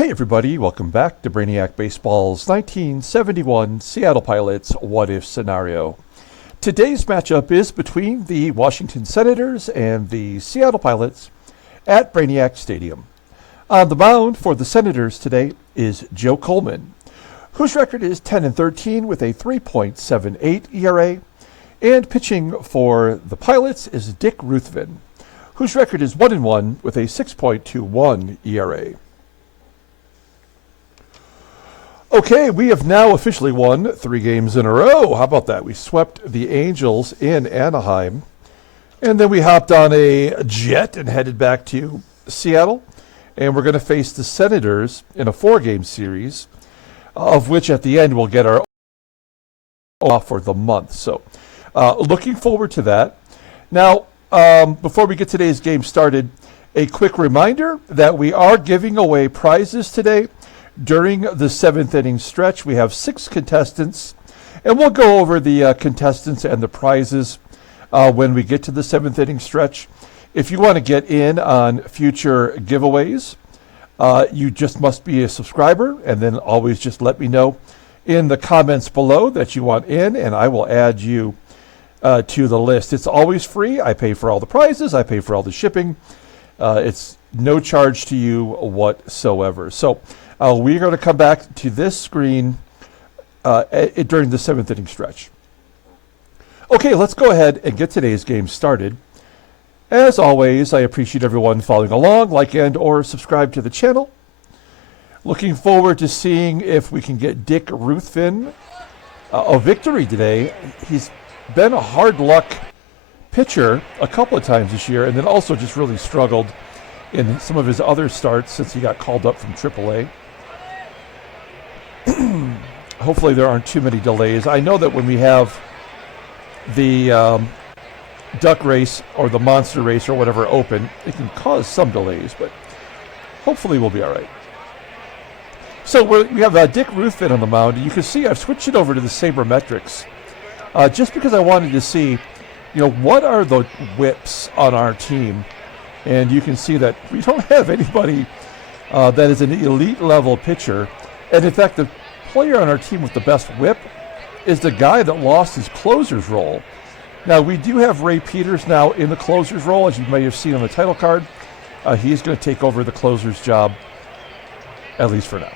Hey everybody, welcome back to Brainiac Baseball's 1971 Seattle Pilots What If Scenario. Today's matchup is between the Washington Senators and the Seattle Pilots at Brainiac Stadium. On the mound for the Senators today is Joe Coleman, whose record is 10-13 with a 3.78 ERA, and pitching for the Pilots is Dick Ruthven, whose record is 1-1 with a 6.21 ERA. Okay, we have now officially won 3 games in a row. How about that? We swept the Angels in Anaheim, and then we hopped on a jet and headed back to Seattle, and we're going to face the Senators in a 4-game series, of which at the end we'll get our off for the month. So looking forward to that. Now, before we get today's game started, a quick reminder that we are giving away prizes today. During the 7th inning stretch, we have 6 contestants, and we'll go over the contestants and the prizes when we get to the 7th inning stretch. If you want to get in on future giveaways, you just must be a subscriber, and then always just let me know in the comments below that you want in, and I will add you to the list. It's always free. I pay for all the prizes. I pay for all the shipping. It's no charge to you whatsoever. So we're going to come back to this screen during the 7th inning stretch. Okay, let's go ahead and get today's game started. As always, I appreciate everyone following along, like and or subscribe to the channel. Looking forward to seeing if we can get Dick Ruthven a victory today. He's been a hard luck pitcher a couple of times this year, and then also just really struggled in some of his other starts since he got called up from AAA. Hopefully there aren't too many delays. I know that when we have the duck race or the monster race or whatever open, it can cause some delays, but hopefully we'll be all right. So we have Dick Ruthven on the mound. You can see I've switched it over to the sabermetrics just because I wanted to see, what are the whips on our team. And you can see that we don't have anybody that is an elite level pitcher. And in fact, the player on our team with the best whip is the guy that lost his closer's role. Now, we do have Ray Peters now in the closer's role, as you may have seen on the title card. He's going to take over the closer's job, at least for now.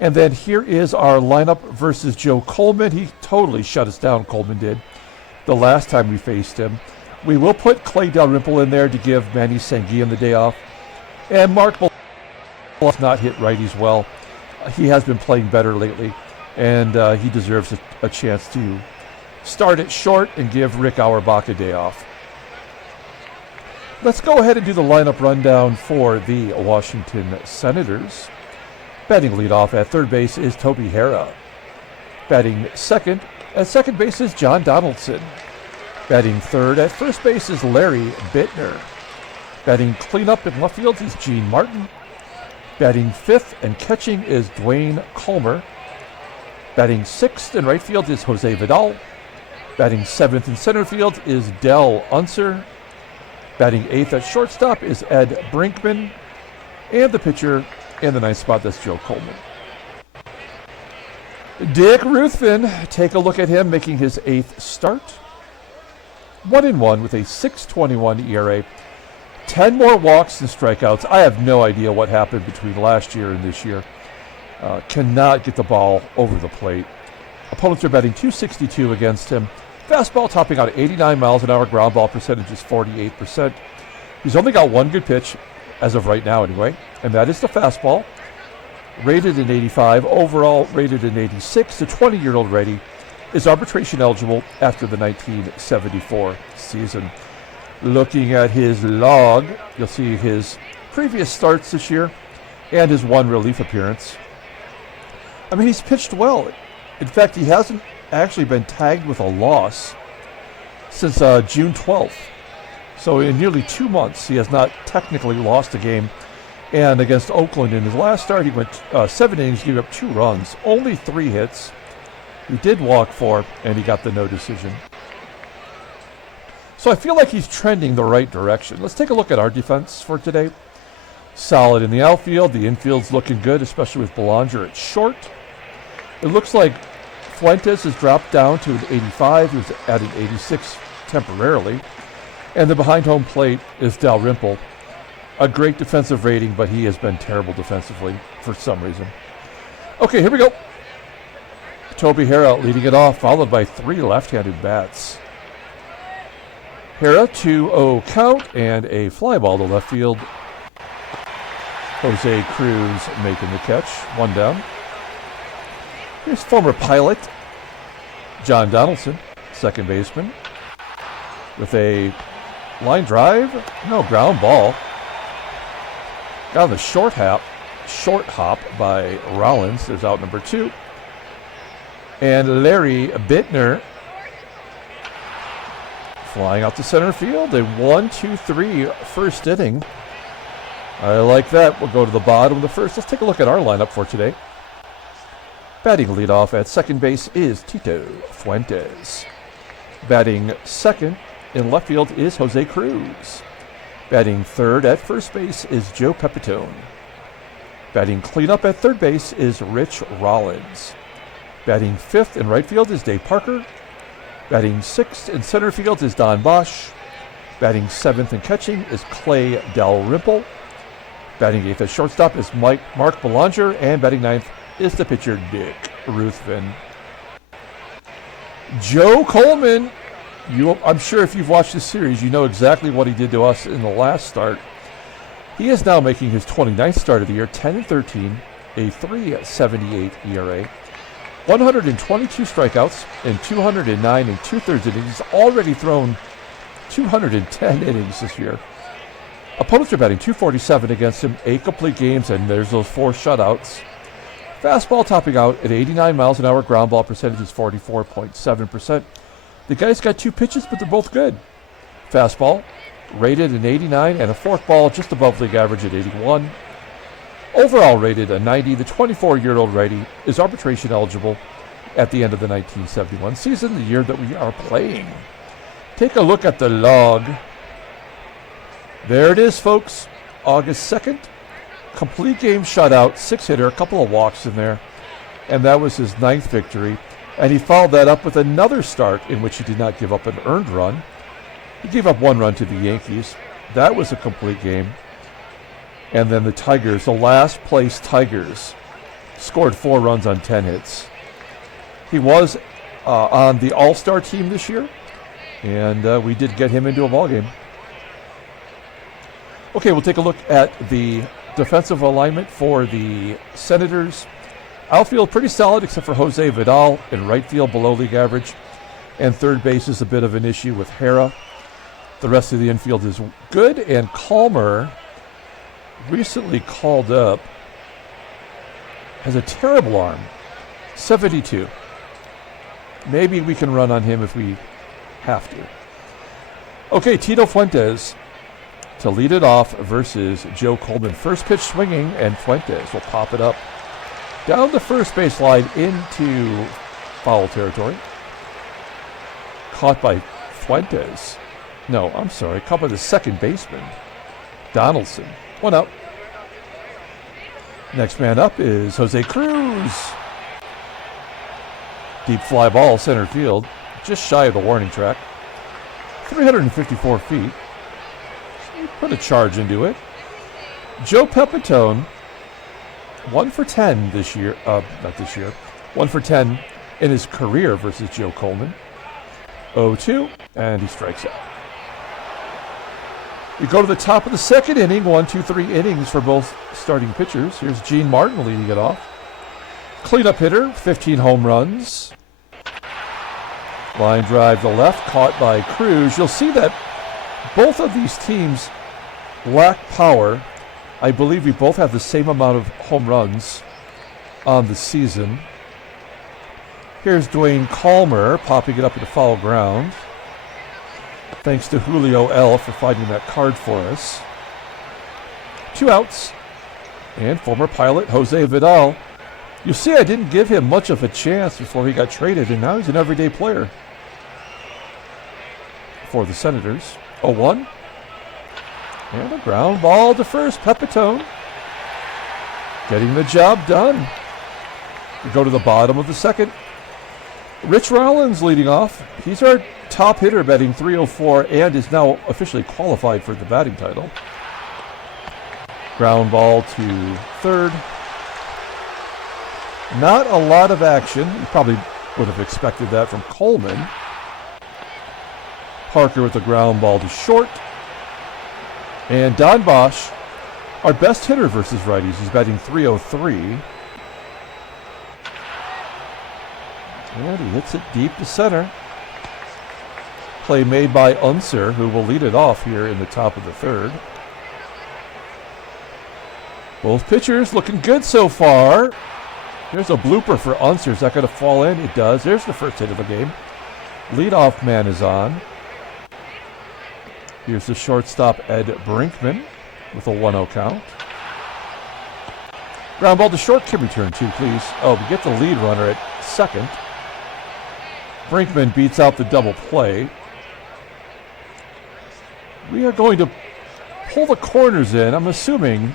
And then here is our lineup versus Joe Coleman. He totally shut us down, Coleman did, the last time we faced him. We will put Clay Dalrymple in there to give Manny Sanguillen the day off. And Mark has not hit righties well. He has been playing better lately, and he deserves a chance to start it short and give Rick Auerbach a day off. Let's go ahead and do the lineup rundown for the Washington Senators. Batting leadoff at third base is Toby HARRAH. Batting second at second base is John Donaldson. Batting third at first base is Larry BIITTNER. Batting cleanup in left field is Gene Martin. Batting fifth and catching is Duane KALMER. Batting sixth in right field is Jose Vidal. Batting seventh in center field is UNSER. Batting eighth at shortstop is Ed BRINKMAN. And the pitcher in the ninth spot, that's Joe Coleman. Dick Ruthven, take a look at him making his 8th start. 1-1 with a 6.21 ERA. 10 more walks and strikeouts. I have no idea what happened between last year and this year. Cannot get the ball over the plate. Opponents are batting .262 against him. Fastball topping out at 89 miles an hour. Ground ball percentage is 48%. He's only got one good pitch, as of right now anyway, and that is the fastball. Rated in 85, overall rated in 86. The 20-year-old righty is arbitration eligible after the 1974 season. Looking at his log, you'll see his previous starts this year and his one relief appearance. I mean, he's pitched well. In fact, he hasn't actually been tagged with a loss since June 12th. So in nearly 2 months, he has not technically lost a game. And against Oakland in his last start, he went 7 innings, gave up 2 runs, only 3 hits. He did walk 4, and he got the no decision. So I feel like he's trending the right direction. Let's take a look at our defense for today. Solid in the outfield. The infield's looking good, especially with Belanger at short. It looks like Fuentes has dropped down to an 85. He was at an 86 temporarily. And the behind home plate is DALRYMPLE. A great defensive rating, but he has been terrible defensively for some reason. Okay, here we go. Toby HARRAH leading it off, followed by 3 left-handed bats. HARRAH 2-0 count and a fly ball to left field. Jose CRUZ making the catch, 1 down. Here's former pilot John Donaldson, second baseman, with a line drive, no, ground ball. Got on the short hop by Rollins. There's out number 2. And Larry BIITTNER flying out to center field. A 1-2-3 first inning. I like that. We'll go to the bottom of the first. Let's take a look at our lineup for today. Batting leadoff at second base is Tito Fuentes. Batting second in left field is Jose CRUZ. Batting third at first base is Joe PEPITONE. Batting cleanup at third base is Rich Rollins. Batting fifth in right field is Dave Parker. Batting sixth in center field is Don BOSCH. Batting seventh in catching is Clay DALRYMPLE. Batting eighth at shortstop is Mark Belanger. And batting ninth is the pitcher Dick Ruthven. Joe Coleman. I'm sure if you've watched this series, you know exactly what he did to us in the last start. He is now making his 29th start of the year, 10-13, a 3.78 ERA, 122 strikeouts, and 209 and 2/3 innings. He's already thrown 210 innings this year. Opponents are batting .247 against him, 8 complete games, and there's those 4 shutouts. Fastball topping out at 89 miles an hour. Ground ball percentage is 44.7%. The guy's got 2 pitches, but they're both good. Fastball rated an 89, and a forkball just above league average at 81. Overall rated a 90. The 24-year-old righty is arbitration eligible at the end of the 1971 season, the year that we are playing. Take a look at the log. There it is, folks. August 2nd. Complete game shutout, 6-hitter, a couple of walks in there. And that was his 9th victory. And he followed that up with another start in which he did not give up an earned run. He gave up 1 run to the Yankees. That was a complete game. And then the Tigers, the last place Tigers, scored 4 runs on 10 hits. He was on the All-Star team this year, and we did get him into a ballgame. Okay, we'll take a look at the defensive alignment for the Senators. Outfield pretty solid except for Jose Vidal. In right field below league average. And third base is a bit of an issue with HARRAH. The rest of the infield is good. And KALMER, recently called up, has a terrible arm. 72. Maybe we can run on him if we have to. Okay, Tito Fuentes to lead it off versus Joe Coleman. First pitch swinging, and Fuentes will pop it up down the first base line into foul territory. Caught by Fuentes. No, I'm sorry. Caught by the second baseman, Donaldson. 1 out. Next man up is Jose CRUZ. Deep fly ball, center field, just shy of the warning track. 354 feet. Put a charge into it. Joe PEPITONE, 1 for 10 this year. Not this year. 1 for 10 in his career versus Joe Coleman. 0-2, and he strikes out. We go to the top of the second inning. 1, 2, 3 innings for both starting pitchers. Here's Gene Martin leading it off. Cleanup hitter, 15 home runs. Line drive to left, caught by CRUZ. You'll see that both of these teams lack power. I believe we both have the same amount of home runs on the season. Here's Duane KALMER popping it up into foul ground. Thanks to Julio L. for finding that card for us. 2 outs. And former pilot Jose Vidal. You see, I didn't give him much of a chance before he got traded, and now he's an everyday player for the Senators. 0-1. And a ground ball to first. Pepitone getting the job done. We go to the bottom of the second. Rich Rollins leading off. He's our top hitter, batting .304, and is now officially qualified for the batting title. Ground ball to third. Not a lot of action. You probably would have expected that from Coleman. Parker with the ground ball to short. And Don Bosch, our best hitter versus righties. He's batting .303. And he hits it deep to center. Play made by UNSER, who will lead it off here in the top of the third. Both pitchers looking good so far. Here's a blooper for UNSER. Is that going to fall in? It does. There's the first hit of the game. Leadoff man is on. Here's the shortstop, Ed Brinkman, with a 1-0 count. Ground ball to short. Can we turn two, please? Oh, we get the lead runner at second. Brinkman beats out the double play. We are going to pull the corners in. I'm assuming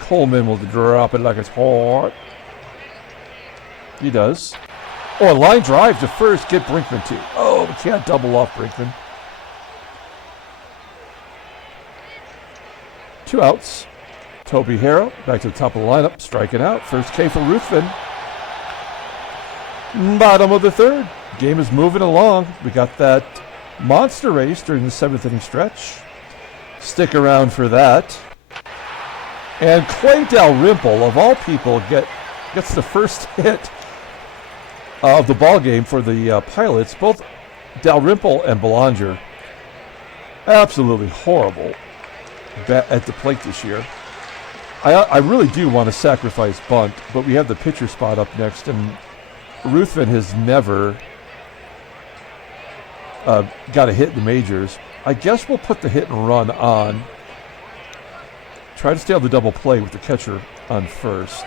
Coleman will drop it like it's hot. He does. Oh, a line drive to first. Get Brinkman too. Oh, we can't double off Brinkman. 2 outs. Toby HARRAH back to the top of the lineup, striking out. First K for Ruthven. Bottom of the third. Game is moving along. We got that monster race during the 7th inning stretch. Stick around for that. And Clay Dalrymple, of all people, gets the first hit of the ball game for the Pilots. Both Dalrymple and Belanger absolutely horrible at the plate this year. I really do want to sacrifice bunt, but we have the pitcher spot up next, and Ruthven has never got a hit in the majors. I guess we'll put the hit and run on. Try to stay on the double play with the catcher on first.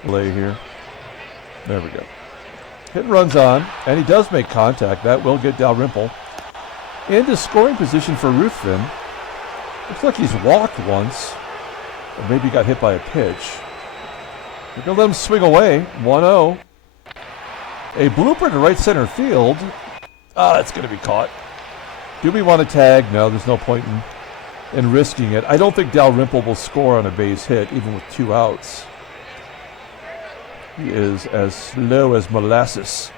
Play here. There we go. Hit and runs on, and he does make contact. That will get Dalrymple into scoring position for Ruthven. Looks like he's walked once, or maybe got hit by a pitch. We're going to let him swing away. 1-0. A blooper to right center field. It's going to be caught. Do we want to tag? No, there's no point in risking it. I don't think Dalrymple will score on a base hit, even with 2 outs. He is as slow as molasses.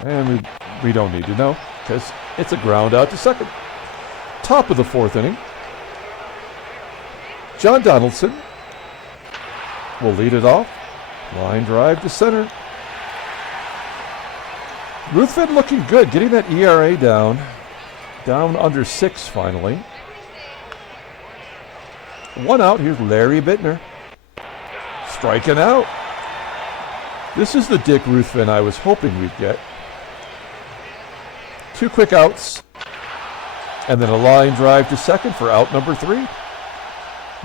And we don't need to know, because it's a ground out to second. Top of the 4th inning. John Donaldson will lead it off. Line drive to center. Ruthven looking good, getting that ERA down under 6 finally. 1 out. Here's Larry BIITTNER striking out. This is the Dick Ruthven I was hoping we'd get. 2 quick outs, and then a line drive to second for out number 3.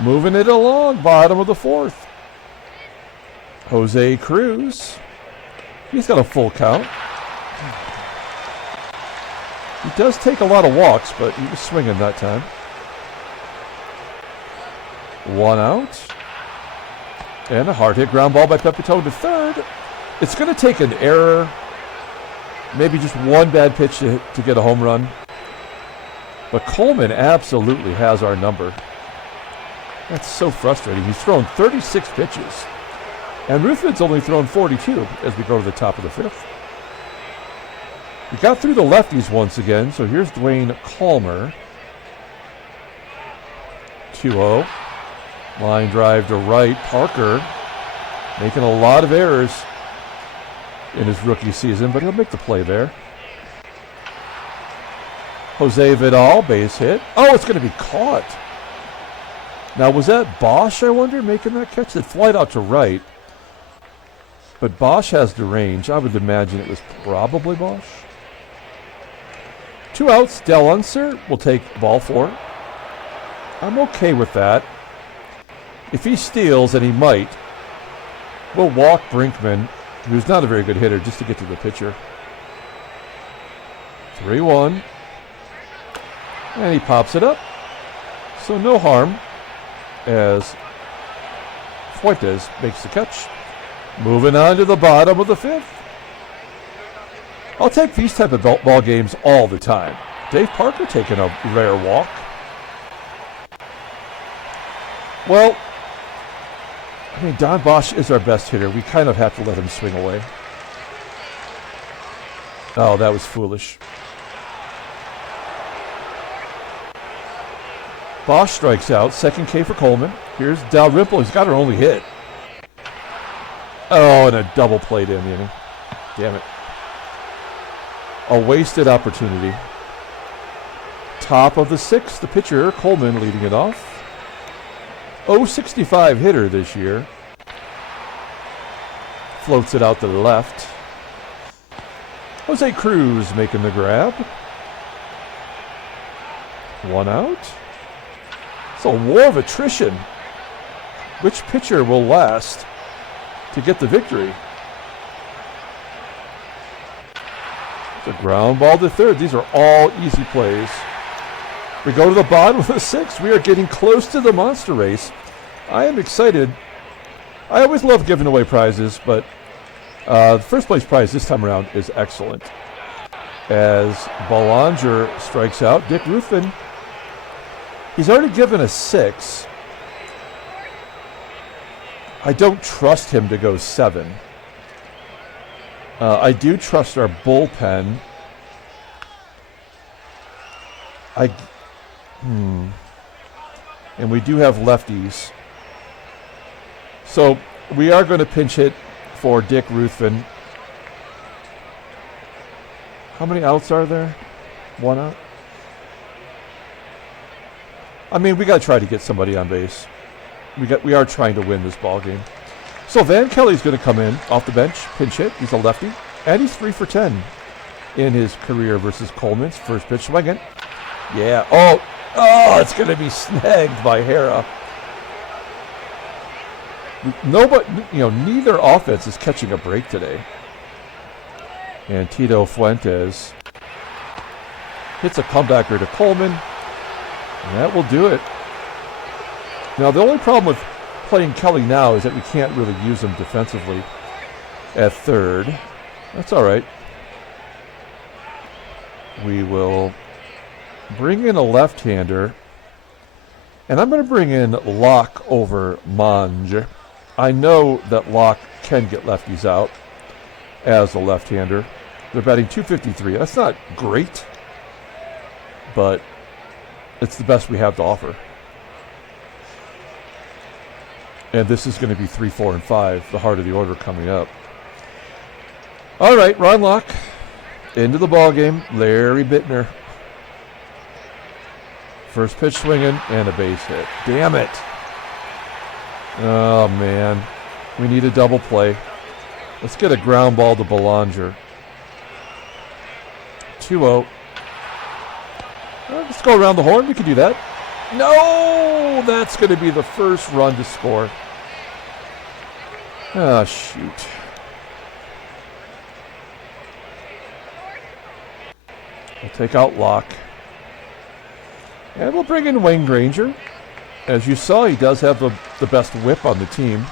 Moving it along, bottom of the 4th. Jose CRUZ. He's got a full count. He does take a lot of walks, but he was swinging that time. 1 out. And a hard hit ground ball by Pepitone to third. It's going to take an error, maybe just one bad pitch to get a home run. But Coleman absolutely has our number. That's so frustrating. He's thrown 36 pitches. And Ruthven's only thrown 42 as we go to the top of the 5th. We got through the lefties once again, so here's Duane KALMER. 2-0. Line drive to right. Parker making a lot of errors in his rookie season, but he'll make the play there. Jose Vidal, base hit. Oh, it's going to be caught. Now, was that Bosch, I wonder, making that catch? It flied out to right. But Bosch has the range. I would imagine it was probably Bosch. 2 outs. Del Unser will take ball 4. I'm okay with that. If he steals, and he might, we'll walk Brinkman, who's not a very good hitter, just to get to the pitcher. 3-1. And he pops it up. So no harm as Fuentes makes the catch. Moving on to the bottom of the fifth. I'll take these type of ball games all the time. Dave Parker taking a rare walk. Well, I mean, Don Bosch is our best hitter. We kind of have to let him swing away. Oh, that was foolish. Bosch strikes out. Second K for Coleman. Here's Dalrymple. He's got her only hit. Oh, and a double play to the inning. Damn it. A wasted opportunity. Top of the sixth, the pitcher, Coleman, leading it off. 065 hitter this year. Floats it out to the left. Jose CRUZ making the grab. One out. It's a war of attrition. Which pitcher will last to get the victory? It's a ground ball to third. These are all easy plays. We go to the bottom of the sixth. We are getting close to the monster race. I am excited. I always love giving away prizes, but the first place prize this time around is excellent. As Belanger strikes out, Dick Ruthven, he's already given a 6. I don't trust him to go 7. I do trust our bullpen. And we do have lefties. So we are going to pinch hit for Dick Ruthven. How many outs are there? 1 out? I mean, we got to try to get somebody on base. We are trying to win this ball game. So Van Kelly's going to come in off the bench, pinch hit. He's a lefty, and he's 3 for 10 in his career versus Coleman's first pitch swinging. Yeah. Oh, it's going to be snagged by HARRAH. Nobody, neither offense is catching a break today. And Tito Fuentes hits a comebacker to Coleman, and that will do it. Now, the only problem with playing Kelly now is that we can't really use him defensively at third. That's all right. We will bring in a left-hander, and I'm going to bring in Locke over Mange. I know that Locke can get lefties out as a left-hander. They're batting .253. That's not great, but it's the best we have to offer. And this is going to be 3, 4, and 5, the heart of the order coming up. All right, Ron Locke into the ball game. Larry BIITTNER. First pitch swinging and a base hit. Damn it. Oh, man. We need a double play. Let's get a ground ball to Belanger. 2-0. Let's go around the horn. We can do that. No! That's going to be the first run to score. Ah, shoot. We'll take out Locke. And we'll bring in Wayne Granger. As you saw, he does have the best whip on the team.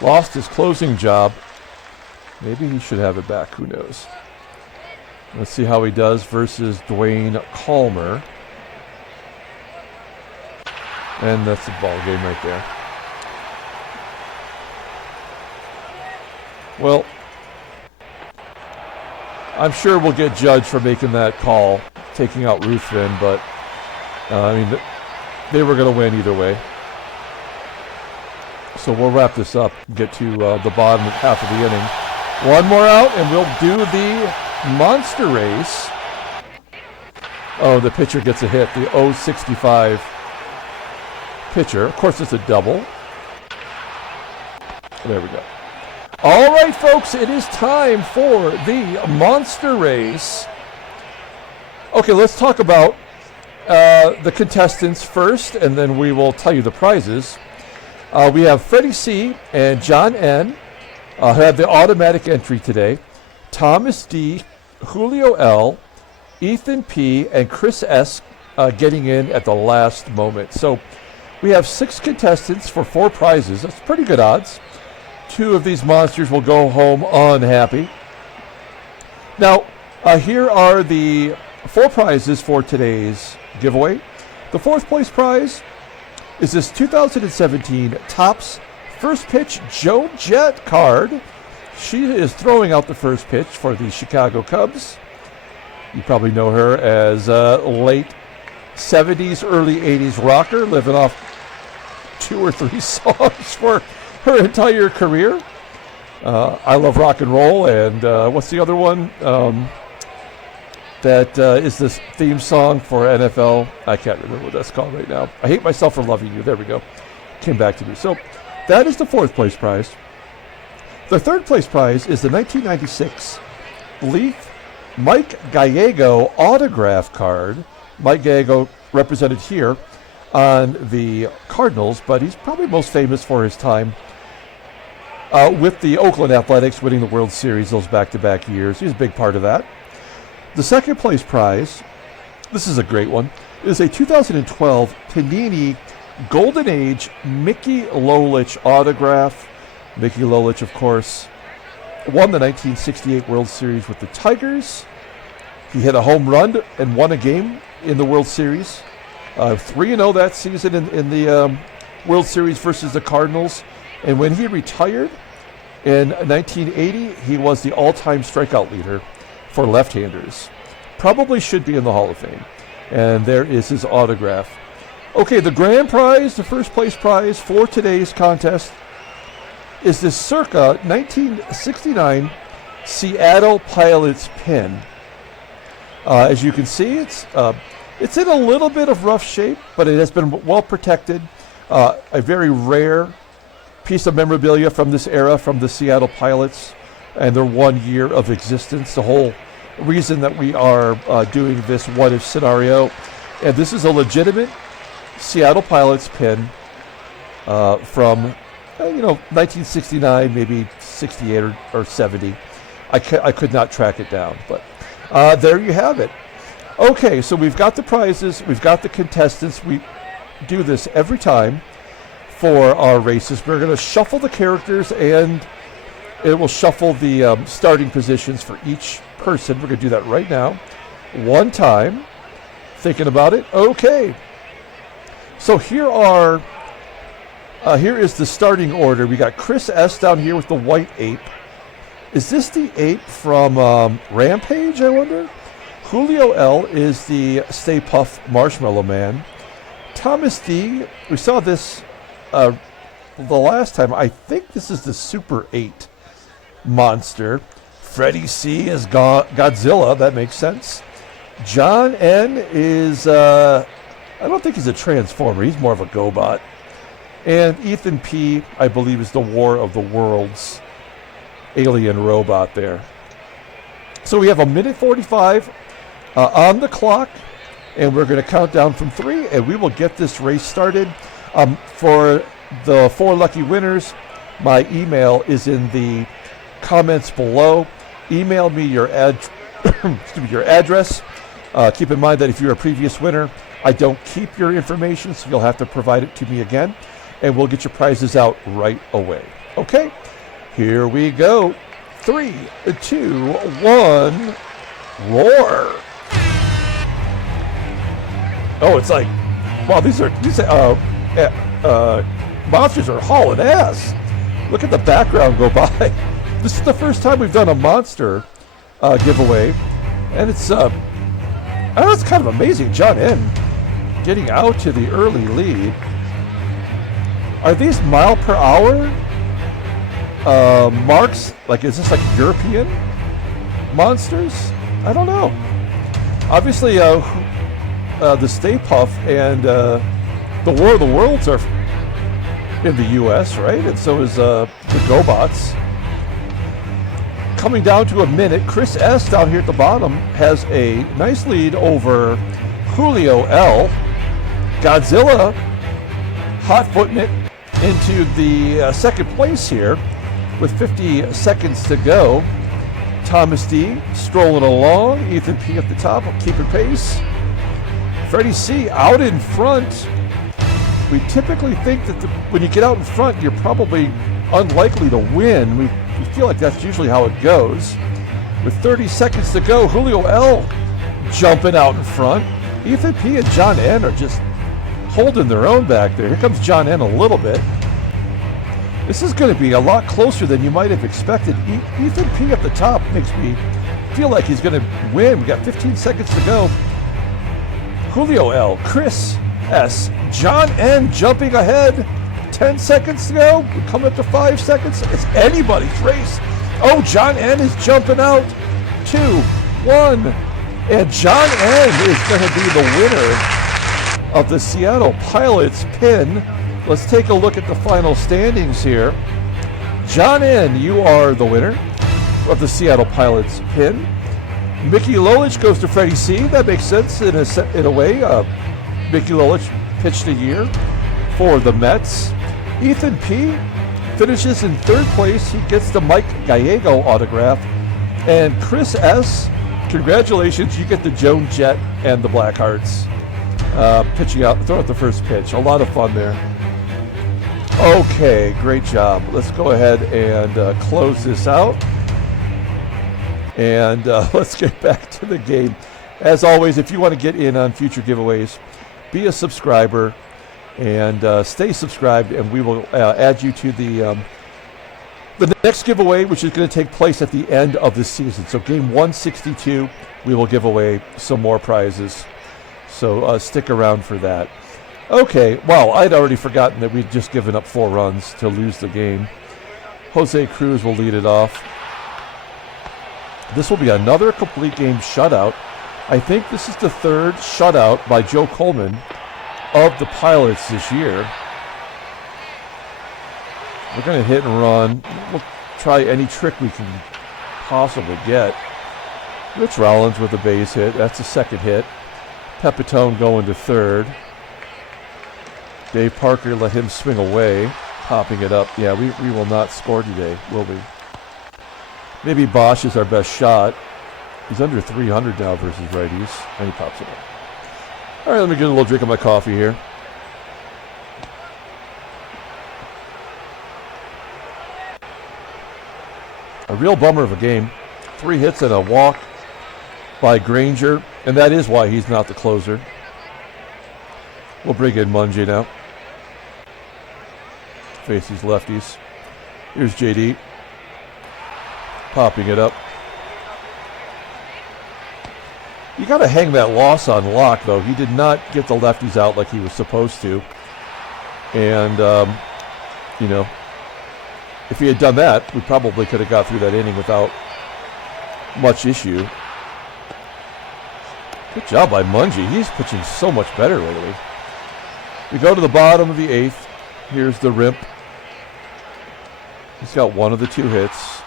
Lost his closing job. Maybe he should have it back. Who knows? Let's see how he does versus Duane KALMER. And that's the ball game right there. Well, I'm sure we'll get judged for making that call, taking out Ruthven, but they were going to win either way. So we'll wrap this up, get to the bottom half of the inning. One more out, and we'll do the monster race. Oh, the pitcher gets a hit, the 065 pitcher. Of course, it's a double. There we go. All right, folks, it is time for the monster race. Okay, let's talk about the contestants first, and then we will tell you the prizes. We have Freddie C. and John N. Who have the automatic entry today. Thomas D., Julio L., Ethan P. and Chris S. Getting in at the last moment. So we have 6 contestants for 4 prizes. That's pretty good odds. 2 of these monsters will go home unhappy. Now, here are the 4 prizes for today's giveaway. The 4th place prize is this 2017 Topps First Pitch Joan Jett card. She is throwing out the first pitch for the Chicago Cubs. You probably know her as late 70s, early 80s rocker, living off 2 or 3 songs for her entire career. I Love Rock and Roll, and what's the other one? That is this theme song for NFL. I can't remember what that's called right now. I Hate Myself for Loving You. There we go. Came back to me. So that is the 4th place prize. The 3rd place prize is the 1996 Leaf Mike Gallego autograph card. Mike Gallego represented here on the Cardinals, but he's probably most famous for his time with the Oakland Athletics, winning the World Series those back-to-back years. He's a big part of that. The 2nd place prize, this is a great one, is a 2012 Panini Golden Age Mickey Lolich autograph. Mickey Lolich, of course, won the 1968 World Series with the Tigers. He hit a home run and won a game in the World Series. 3-0 that season in the World Series versus the Cardinals. And when he retired in 1980, he was the all-time strikeout leader for left-handers. Probably should be in the Hall of Fame. And there is his autograph. Okay, the grand prize, the 1st place prize for today's contest, is this circa 1969 Seattle Pilots pin. As you can see, it's in a little bit of rough shape, but it has been well protected. A very rare piece of memorabilia from this era, from the Seattle Pilots and their 1 year of existence. The whole reason that we are doing this what-if scenario. And this is a legitimate Seattle Pilots pin from 1969, maybe 68 or 70. I could not track it down, but there you have it. Okay, so we've got the prizes, we've got the contestants. We do this every time for our races. We're going to shuffle the characters, and it will shuffle the starting positions for each person. We're going to do that right now. One time. Thinking about it. Okay. So here is the starting order. We got Chris S. down here with the white ape. Is this the ape from Rampage, I wonder? Julio L. is the Stay Puft Marshmallow Man. Thomas D., we saw this the last time. I think this is the Super 8 monster. Freddie C. is Godzilla. That makes sense. John N. is, I don't think he's a Transformer. He's more of a GoBot. And Ethan P., I believe, is the War of the Worlds alien robot there. So we have 1:45 on the clock, and we're going to count down from 3, and we will get this race started. For the 4 lucky winners, my email is in the comments below. Email me your address. Keep in mind that if you're a previous winner, I don't keep your information, so you'll have to provide it to me again, and we'll get your prizes out right away. Okay, here we go. 3, 2, 1, roar. Oh, it's like, wow, these monsters are hauling ass. Look at the background go by. This is the first time we've done a monster giveaway, and it's kind of amazing. John N. getting out to the early lead. Are these mile per hour marks? Like, is this like European monsters? I don't know. Obviously, the Stay Puft and the War of the Worlds are in the U.S., right? And so is the GoBots. Coming down to a minute, Chris S. down here at the bottom has a nice lead over Julio L. Godzilla hot-footing it into the second place here with 50 seconds to go. Thomas D. strolling along. Ethan P. at the top, keeping pace. Freddie C. out in front. We typically think that when you get out in front, you're probably unlikely to win. We feel like that's usually how it goes. With 30 seconds to go, Julio L. jumping out in front. Ethan P. and John N. are just holding their own back there. Here comes John N. a little bit. This is going to be a lot closer than you might have expected. Ethan P. at the top makes me feel like he's going to win. We got 15 seconds to go. Julio L., Chris S., John N. jumping ahead. 10 seconds to go. We're coming up to 5 seconds. It's anybody's race. Oh, John N. is jumping out. 2, 1. And John N. is going to be the winner of the Seattle Pilots pin. Let's take a look at the final standings here. John N., you are the winner of the Seattle Pilots pin. Mickey Lolich goes to Freddie C. That makes sense in a way. Mickey Lolich pitched a year for the Mets. Ethan P. finishes in third place. He gets the Mike Gallego autograph. And Chris S., congratulations, you get the Joan Jett and the Blackhearts. Pitching out, throw out the first pitch. A lot of fun there. Okay, great job. Let's go ahead and close this out. And let's get back to the game. As always, if you want to get in on future giveaways, be a subscriber and stay subscribed, and we will add you to the next giveaway, which is going to take place at the end of the season. So game 162, we will give away some more prizes. So stick around for that. Okay, well, I'd already forgotten that we'd just given up 4 runs to lose the game. Jose Cruz will lead it off. This will be another complete game shutout. I think this is the 3rd shutout by Joe Coleman of the Pilots this year. We're going to hit and run. We'll try any trick we can possibly get. Rich Rollins with a base hit. That's the 2nd hit. Pepitone going to 3rd. Dave Parker let him swing away, popping it up. Yeah, we will not score today, will we? Maybe BOSCH is our best shot. He's under 300 now versus righties, and he pops it up. All right, let me get a little drink of my coffee here. A real bummer of a game. 3 hits and a walk by Granger, and that is why he's not the closer. We'll bring in Mungie now. Face these lefties. Here's JD. Popping it up. You got to hang that loss on Locke, though. He did not get the lefties out like he was supposed to. And, you know, if he had done that, we probably could have got through that inning without much issue. Good job by Mungie. He's pitching so much better lately. We go to the bottom of the 8th. Here's the Rimp. He's got 1 of the 2 hits.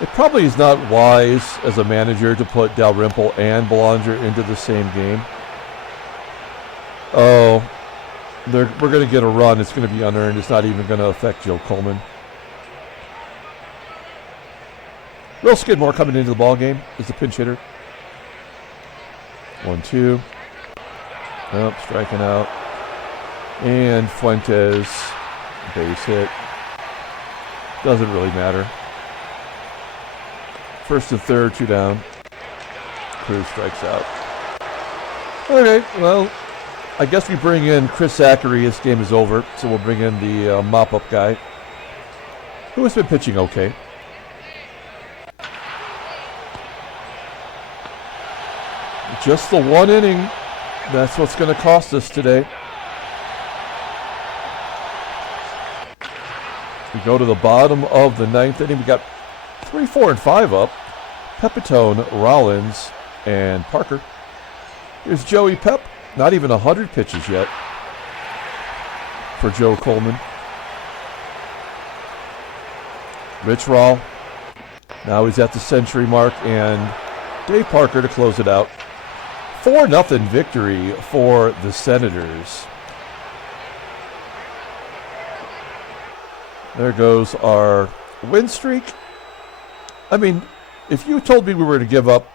It probably is not wise as a manager to put Dalrymple and Belanger into the same game. Oh, we're going to get a run. It's going to be unearned. It's not even going to affect Joe Coleman. Will Skidmore coming into the ball game is the pinch hitter. 1-2. Nope, striking out. And Fuentes, base hit. Doesn't really matter. 1st and 3rd, 2 down. Cruz strikes out. Okay, well, I guess we bring in Chris Zachary. This game is over, so we'll bring in the mop-up guy, who has been pitching okay. Just the 1 inning. That's what's going to cost us today. We go to the bottom of the 9th inning. We got 3, 4, and 5 up. Pepitone, Rollins, and Parker. Here's Joey Pep. Not even 100 pitches yet for Joe Coleman. Rich Roll. Now he's at the century mark, and Dave Parker to close it out. 4-0 victory for the Senators. There goes our win streak. I mean, if you told me we were to give up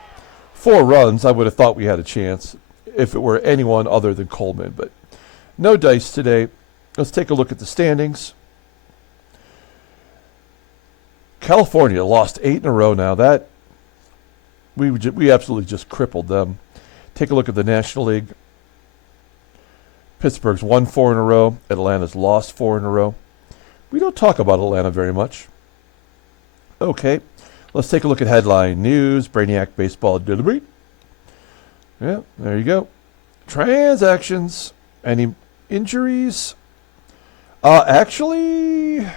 4 runs, I would have thought we had a chance if it were anyone other than Coleman. But no dice today. Let's take a look at the standings. California lost 8 in a row now. That we absolutely just crippled them. Take a look at the National League. Pittsburgh's won 4 in a row. Atlanta's lost 4 in a row. We don't talk about Atlanta very much. Okay, let's take a look at headline news. Brainiac baseball delivery. Yeah, there you go. Transactions. Any injuries? Actually,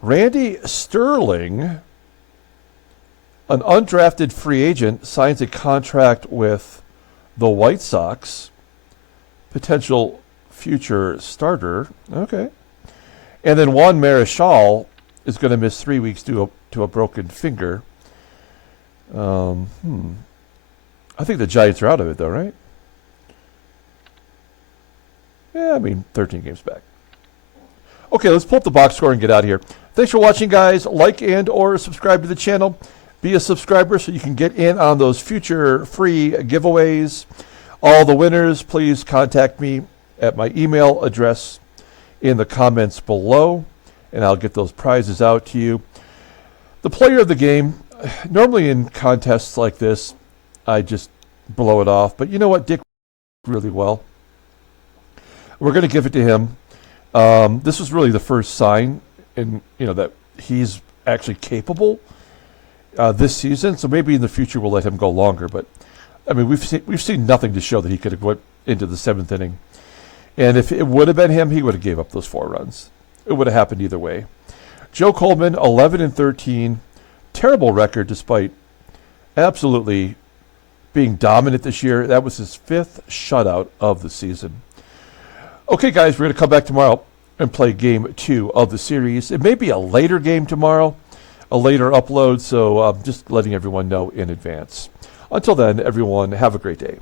Randy Sterling, an undrafted free agent, signs a contract with the White Sox. Potential future starter. Okay. And then Juan Marichal is going to miss 3 weeks due to a broken finger. I think the Giants are out of it, though, right? Yeah, I mean, 13 games back. Okay, let's pull up the box score and get out of here. Thanks for watching, guys. Like and or subscribe to the channel. Be a subscriber so you can get in on those future free giveaways. All the winners, please contact me at my email address in the comments below, and I'll get those prizes out to you. The player of the game, normally in contests like this, I just blow it off. But you know what? Dick really well. We're going to give it to him. This was really the first sign that he's actually capable this season. So maybe in the future we'll let him go longer. But I mean, we've seen nothing to show that he could have went into the 7th inning. And if it would have been him, he would have gave up those 4 runs. It would have happened either way. Joe Coleman, 11-13, terrible record despite absolutely being dominant this year. That was his 5th shutout of the season. Okay, guys, we're going to come back tomorrow and play game 2 of the series. It may be a later game tomorrow, a later upload, so just letting everyone know in advance. Until then, everyone, have a great day.